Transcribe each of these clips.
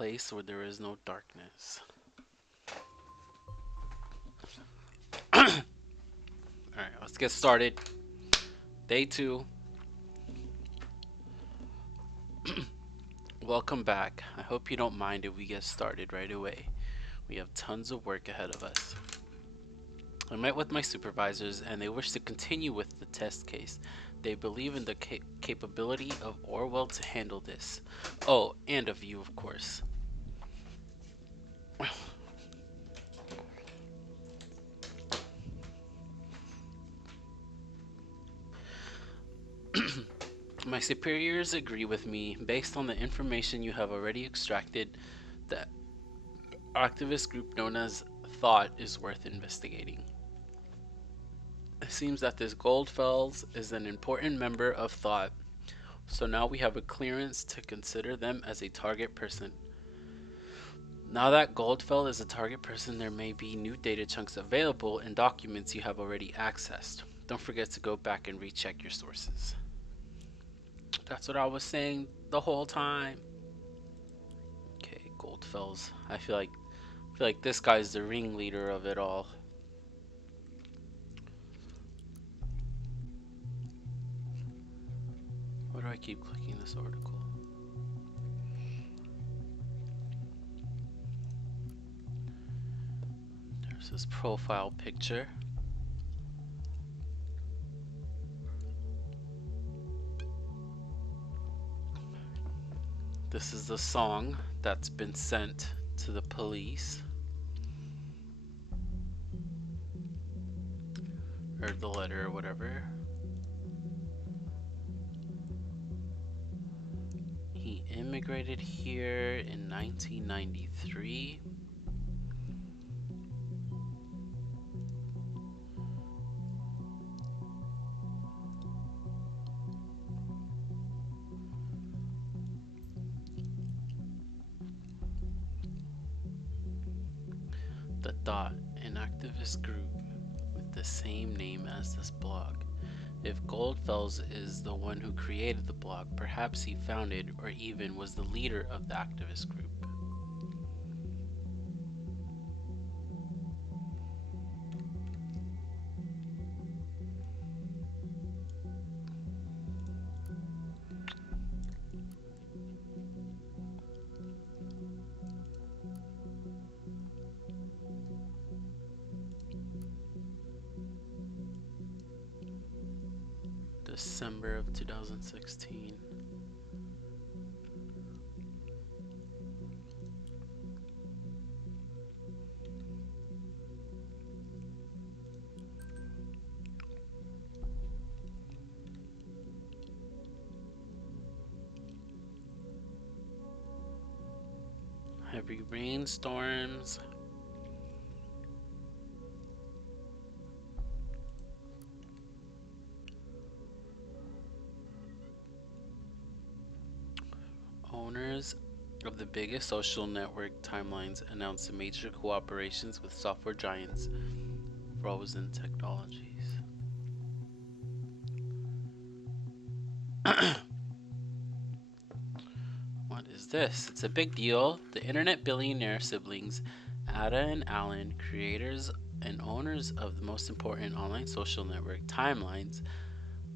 place where there is no darkness. Alright, let's get started. Day 2. Welcome back. I hope you don't mind if we get started right away. We have tons of work ahead of us. I met with my supervisors and they wish to continue with the test case. They believe in the capability of Orwell to handle this. Oh, and of you, of course. My superiors agree with me. Based on the information you have already extracted, the activist group known as Thought is worth investigating. It seems that this GOLDFELS is an important member of Thought, so now we have a clearance to consider them as a target person. Now that GOLDFEL is a target person, there may be new data chunks available in documents you have already accessed. Don't forget to go back and recheck your sources. That's what I was saying the whole time. Okay, GOLDFELS. I feel like this guy's the ringleader of it all. Why do I keep clicking this article? There's his profile picture. This is the song that's been sent to the police. Or the letter or whatever. He immigrated here in 1993. The Dot, an activist group with the same name as this blog. If GOLDFELS is the one who created the blog, perhaps he founded or even was the leader of the activist group. December of 2016. Heavy rainstorms. Owners of the biggest social network timelines announced major cooperations with software giants Frozen Technologies. What is this? It's a big deal. The internet billionaire siblings Ada and Alan, creators and owners of the most important online social network timelines,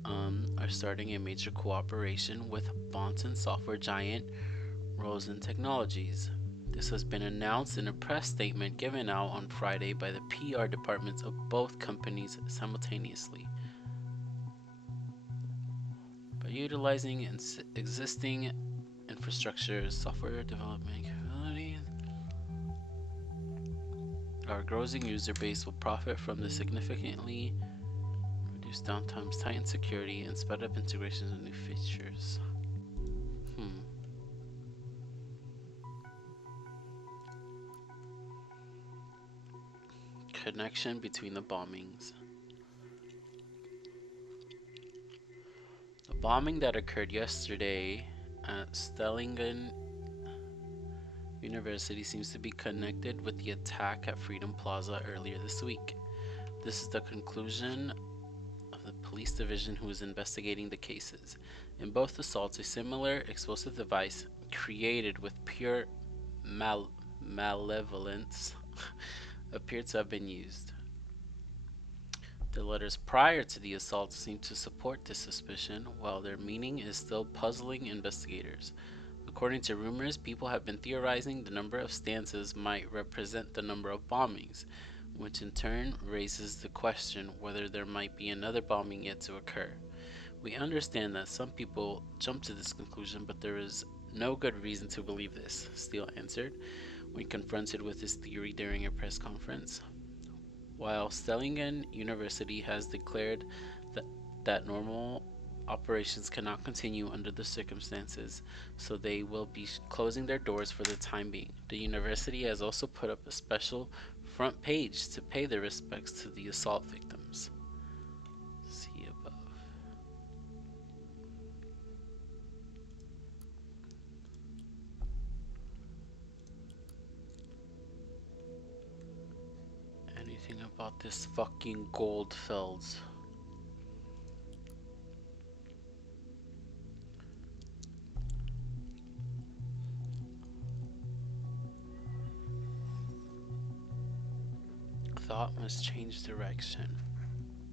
are starting a major cooperation with Bonton software giant Frozen Technologies. This has been announced in a press statement given out on Friday by the PR departments of both companies simultaneously. By utilizing existing infrastructure, software development capabilities, our growing user base will profit from the significantly reduced downtime, tightened security, and sped up integrations of new features. Connection between the bombings. The bombing that occurred yesterday at Stellingen University seems to be connected with the attack at Freedom Plaza earlier this week. This is the conclusion of the police division who is investigating the cases. In both assaults, a similar explosive device created with pure mal- malevolence appear to have been used. The letters prior to the assault seem to support this suspicion, while their meaning is still puzzling investigators. According to rumors, people have been theorizing the number of stanzas might represent the number of bombings, which in turn raises the question whether there might be another bombing yet to occur. We understand that some people jump to this conclusion, but there is no good reason to believe this, Steele answered when confronted with his theory during a press conference. While Stellingen University has declared that normal operations cannot continue under the circumstances, so they will be closing their doors for the time being. The university has also put up a special front page to pay their respects to the assault victims. See above. Anything about this fucking Goldfels? Thought must change direction.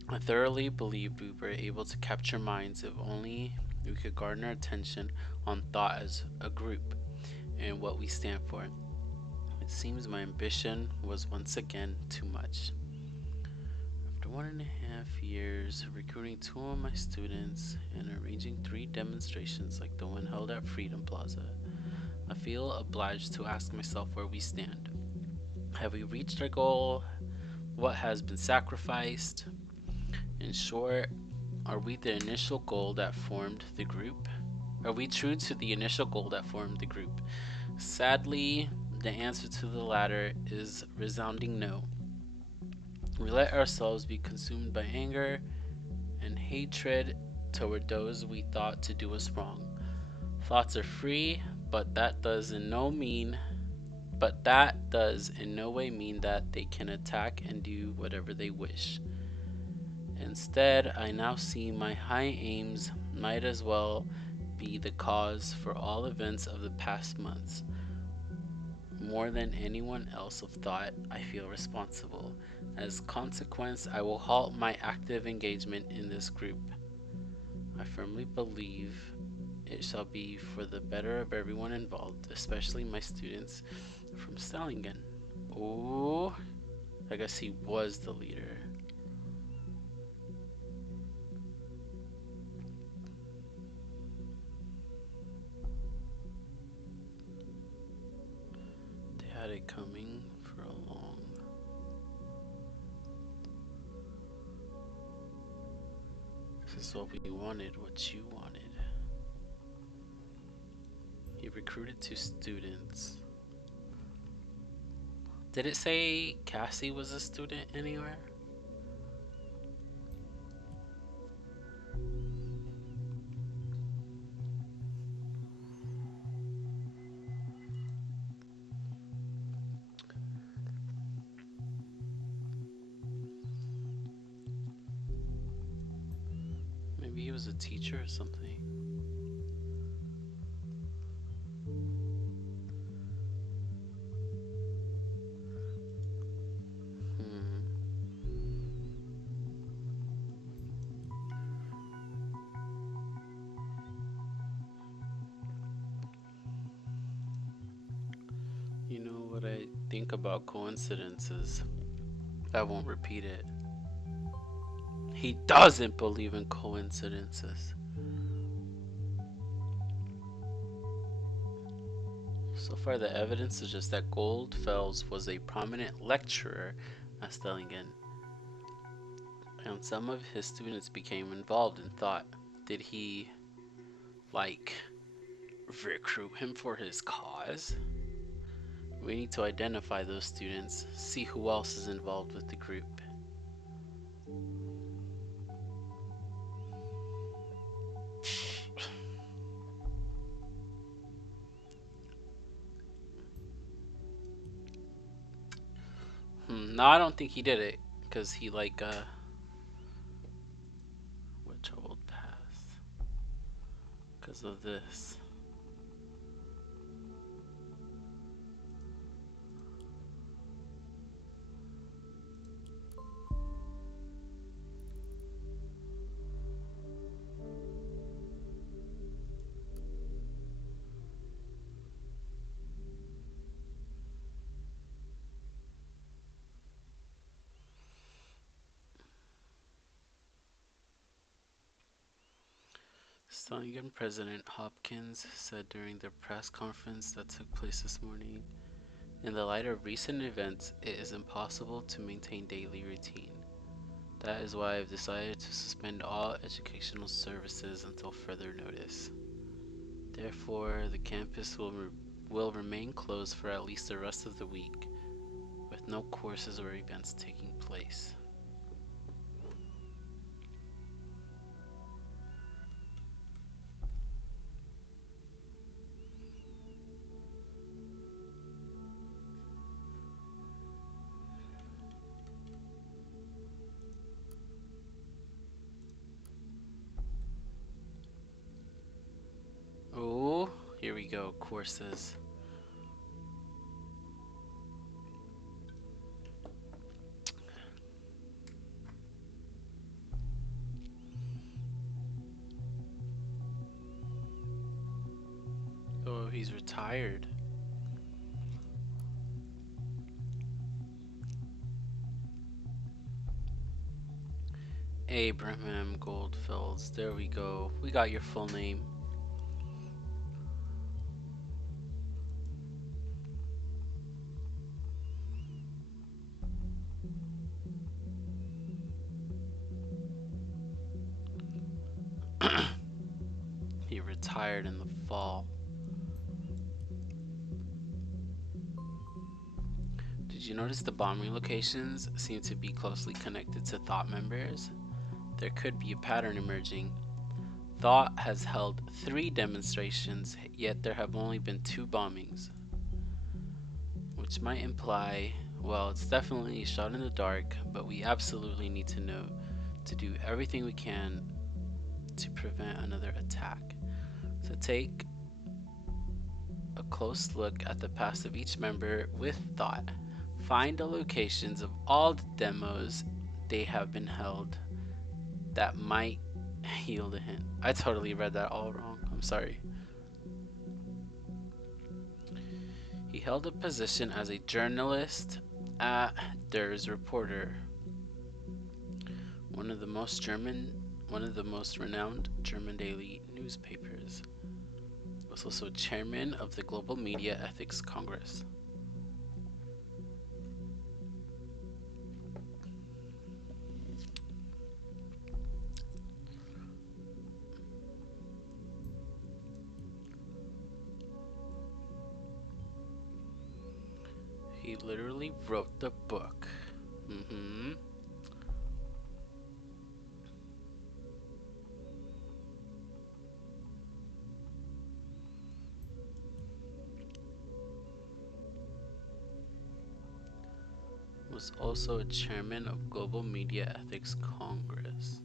I thoroughly believed we were able to capture minds if only we could garner attention on thought as a group and what we stand for. It seems my ambition was once again too much. After 1.5 years recruiting 2 of my students and arranging 3 demonstrations like the one held at Freedom Plaza, I feel obliged to ask myself where we stand. Have we reached our goal? What has been sacrificed? In short, are we the initial goal that formed the group? Are we true to the initial goal that formed the group? Sadly, the answer to the latter is resounding no. We let ourselves be consumed by anger and hatred toward those we thought to do us wrong. Thoughts are free, but that does in no way mean that they can attack and do whatever they wish. Instead, I now see my high aims might as well be the cause for all events of the past months. More than anyone else of thought, I feel responsible. As consequence, I will halt my active engagement in this group. I firmly believe it shall be for the better of everyone involved, especially my students from Stellingen. Oh, I guess he was the leader. They had it coming for a long. This is what we wanted, what you wanted. He recruited 2 students. Did it say Cassie was a student anywhere? Maybe he was a teacher or something. You know what I think about coincidences? I won't repeat it. He doesn't believe in coincidences. So far, the evidence is just that GOLDFELS was a prominent lecturer at Stellingen, and some of his students became involved in thought. Did he, like, recruit him for his cause? We need to identify those students, see who else is involved with the group. No, I don't think he did it, because he, like, what troubled past? Because of this. Smithsonian President Hopkins said during the press conference that took place this morning, "In the light of recent events, it is impossible to maintain daily routine. That is why I've decided to suspend all educational services until further notice. Therefore, the campus will remain closed for at least the rest of the week, with no courses or events taking place." Oh, here we go, courses. Oh, he's retired. Abraham GOLDFELS. There we go. We got your full name. He retired in the fall. Did you notice the bombing locations seem to be closely connected to Thought members? There could be a pattern emerging. Thought has held 3 demonstrations, yet there have only been 2 bombings. Which might imply, well, it's definitely a shot in the dark, but we absolutely need to know to do everything we can to prevent another attack. So take a close look at the past of each member with Thought. Find the locations of all the demos they have been held that might yield a hint. I totally read that all wrong. I'm sorry. He held a position as a journalist at Der Reporter, one of the most renowned German daily newspapers. Was also chairman of the Global Media Ethics Congress. He literally wrote the book. Was also a chairman of Global Media Ethics Congress.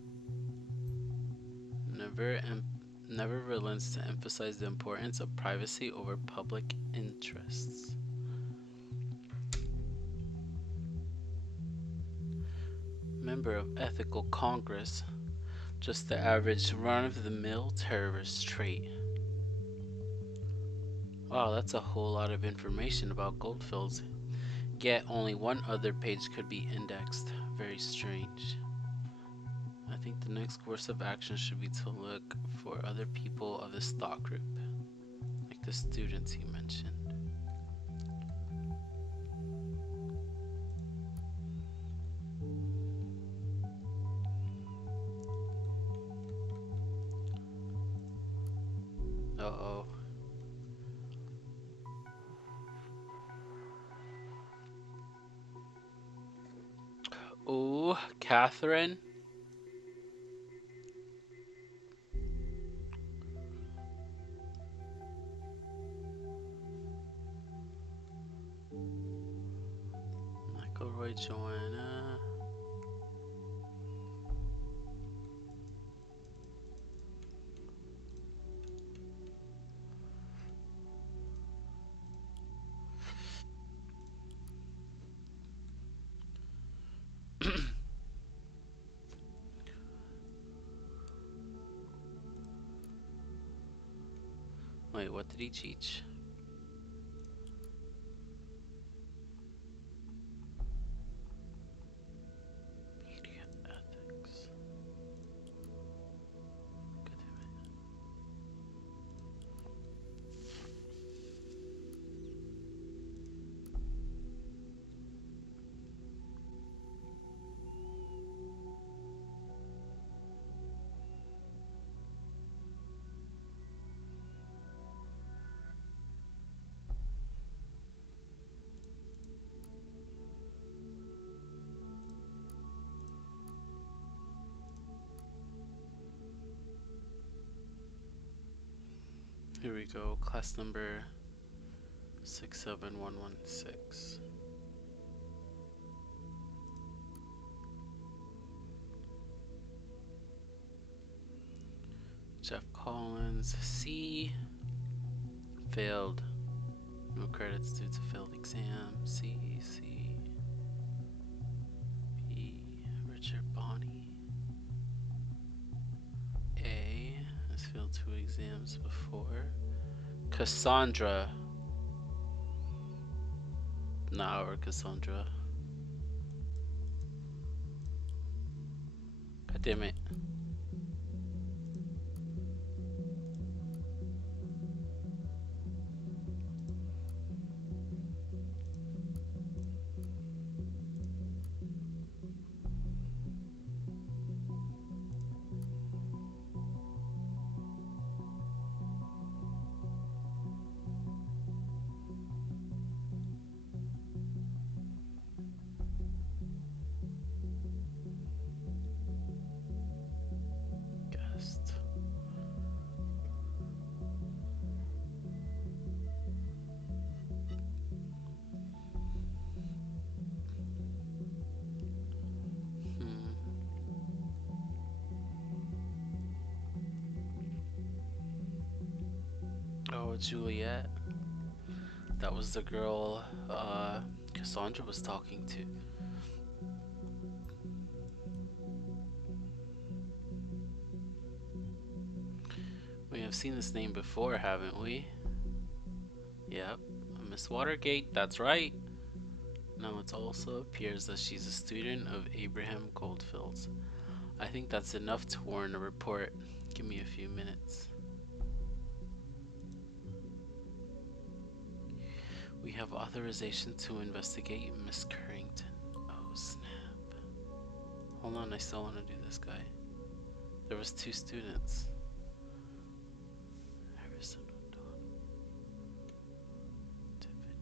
Never relents to emphasize the importance of privacy over public interests. Member of Ethical Congress. Just the average run-of-the-mill terrorist trait. Wow, that's a whole lot of information about GOLDFELS. Yet only one other page could be indexed. Very strange. I think the next course of action should be to look for other people of this thought group, like the students he mentioned. Uh-oh. Oh, Catherine? McElroy, Joanna. Wait, what did he teach? Media ethics. Here we go, class number 67116. Jeff Collins, C. Failed. No credits due to failed exam. C. B. Richard Bonney. A. Has failed 2 exams before. Cassandra. Not our Cassandra. God damn it. Guest. Oh, Juliet. That was the girl Cassandra was talking to. We have seen this name before, haven't we? Yep, Miss Watergate, that's right. Now it also appears that she's a student of Abraham GOLDFELS. I think that's enough to warrant a report. Give me a few minutes. We have authorization to investigate Miss Kerrington. Oh snap. Hold on, I still want to do this guy. There was 2 students. Harrison O'Donnell. Tiffany.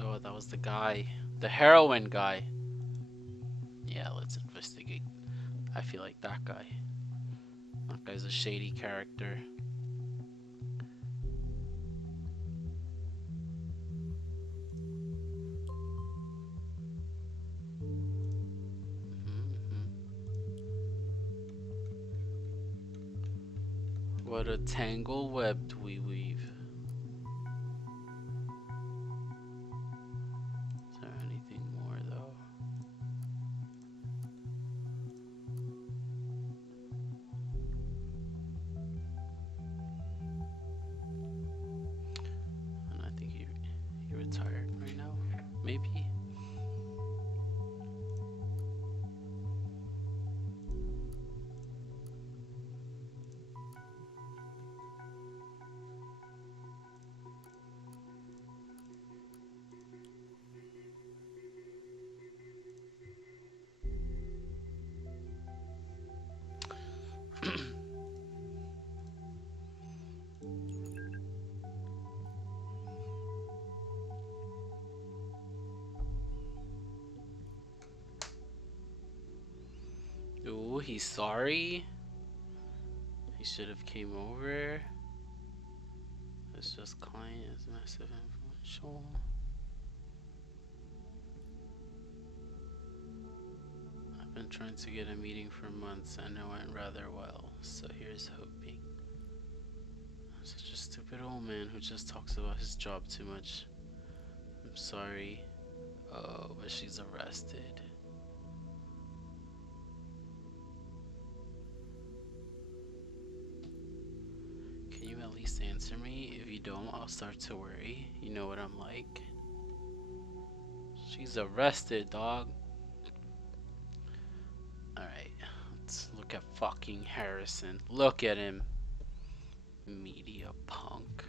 Oh, that was the guy. The heroin guy. Yeah, let's investigate. I feel like that guy. That guy's a shady character. What a tangle web we weave. Is there anything more though? And I think he retired right now. Maybe. Ooh, he's sorry. He should have came over. It's just client is massive influential. I've been trying to get a meeting for months and it went rather well, so here's hoping. I'm such a stupid old man who just talks about his job too much. I'm sorry. Oh, but she's arrested. Can you at least answer me? If you don't, I'll start to worry. You know what I'm like. She's arrested, dog. Alright, let's look at fucking Harrison. Look at him. Media punk.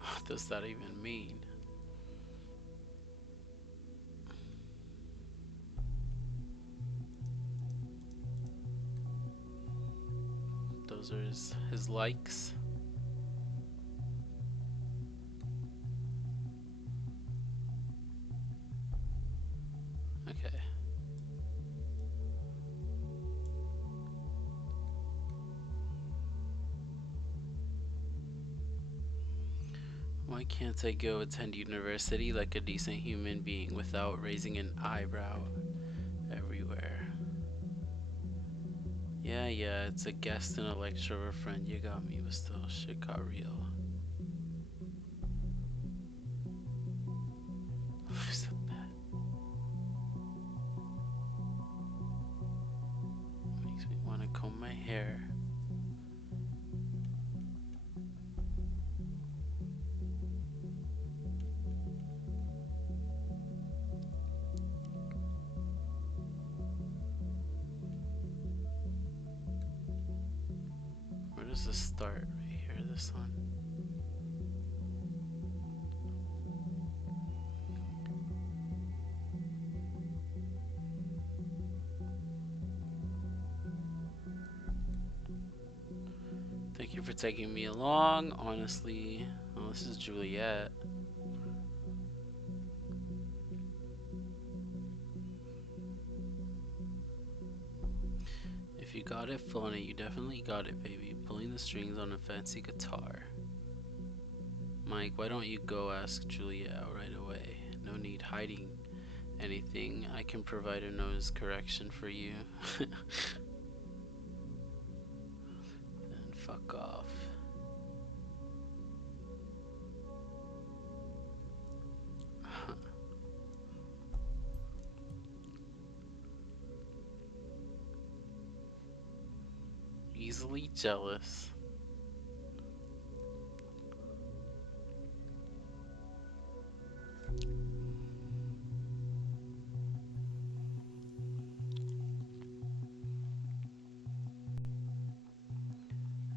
What does that even mean? Those are his likes. Okay. Why can't I go attend university like a decent human being without raising an eyebrow everywhere? Yeah, it's a guest and a lecturer friend. You got me, but still, shit got real. So bad. Makes me want to comb my hair. Where does this start? Right here, this one. Thank you for taking me along. Honestly, oh, this is Juliet. If you got it, phone it. You definitely got it, baby. Pulling the strings on a fancy guitar. Mike, why don't you go ask Juliet out right away? No need hiding anything. I can provide a nose correction for you. Then fuck off. Easily jealous.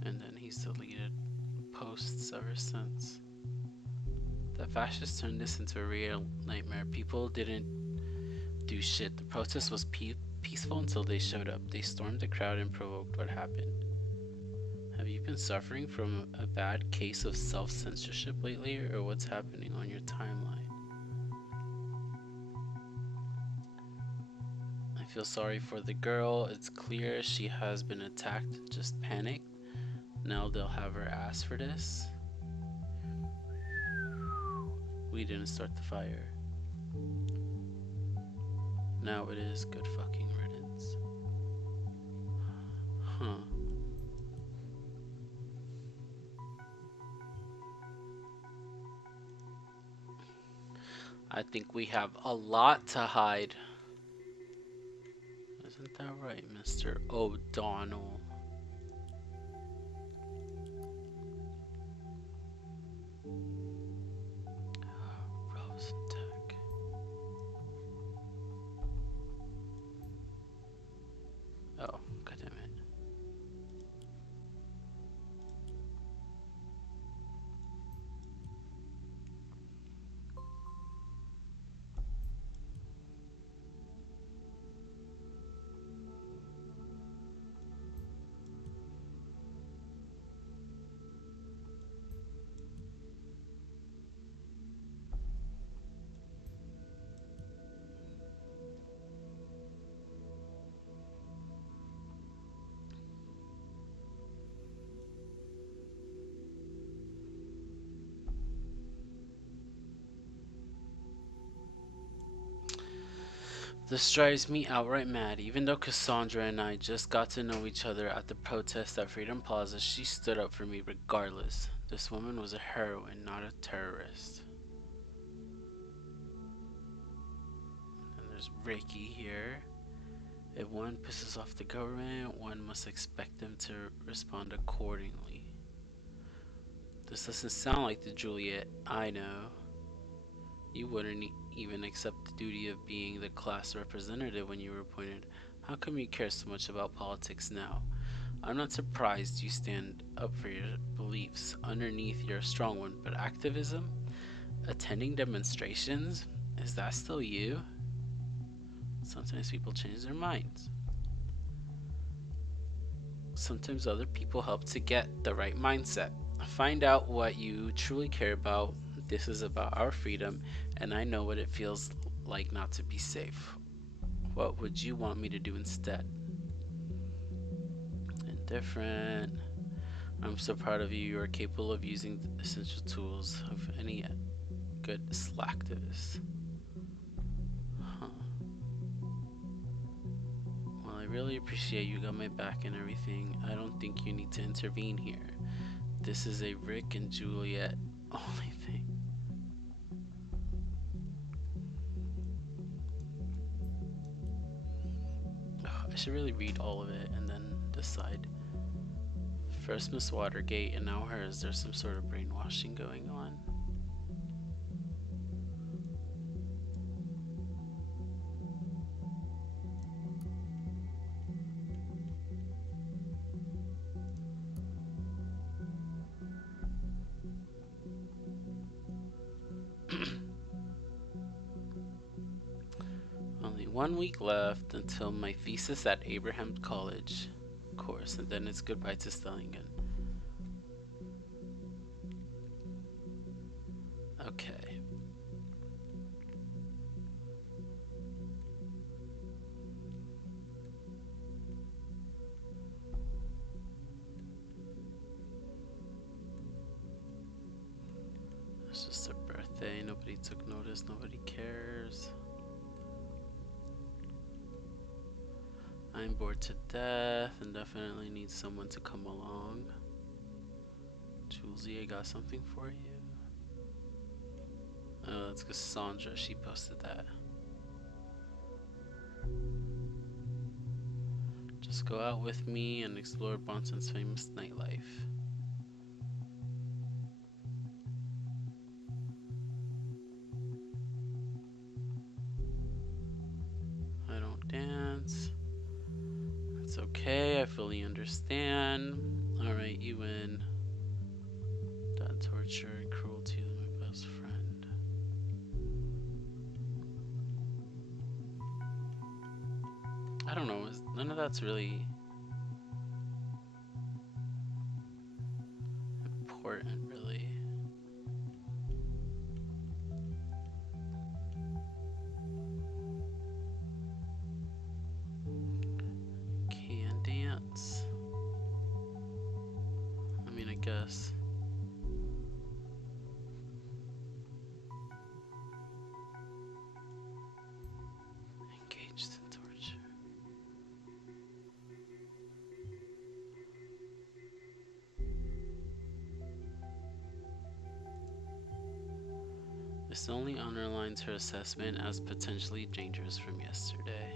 And then he's deleted posts ever since. The fascists turned this into a real nightmare. People didn't do shit. The protest was peaceful until they showed up. They stormed the crowd and provoked what happened. Have you been suffering from a bad case of self-censorship lately, or what's happening on your timeline? I feel sorry for the girl. It's clear she has been attacked. Just panic. Now they'll have her ask for this. We didn't start the fire. Now it is good fucking riddance. Huh. I think we have a lot to hide. Isn't that right, Mr. O'Donnell? Rosentech. Oh, goddammit. This drives me outright mad. Even though Cassandra and I just got to know each other at the protest at Freedom Plaza, she stood up for me regardless. This woman was a heroine, not a terrorist. And there's Ricky here. If one pisses off the government, one must expect them to respond accordingly. This doesn't sound like the Juliet I know. You wouldn't even accept the duty of being the class representative when you were appointed. How come you care so much about politics now? I'm not surprised you stand up for your beliefs. Underneath, you're a strong one, but activism? Attending demonstrations? Is that still you? Sometimes people change their minds. Sometimes other people help to get the right mindset. Find out what you truly care about. This is about our freedom, and I know what it feels like not to be safe. What would you want me to do instead? Indifferent. I'm so proud of you. You are capable of using the essential tools of any good slacktivist. Huh. Well, I really appreciate you got my back and everything. I don't think you need to intervene here. This is a Rick and Juliet only thing. Oh, I should really read all of it and then decide. First Miss Watergate and now her. Is there some sort of brainwashing going on? Only 1 week left until my thesis at Abraham College course, and then it's goodbye to Stellingen. Okay. It's just a birthday. Nobody took notice. Nobody cares. I'm bored to death and definitely need someone to come along. Julesy, I got something for you. Oh, that's Cassandra. She posted that. Just go out with me and explore Bonson's famous nightlife. I don't dance. It's okay, I fully understand. Alright, you win. That torture and cruelty to my best friend. I don't know, none of that's really important, really. Can dance. I mean, I guess. Engaged in torture. This only underlines her assessment as potentially dangerous from yesterday.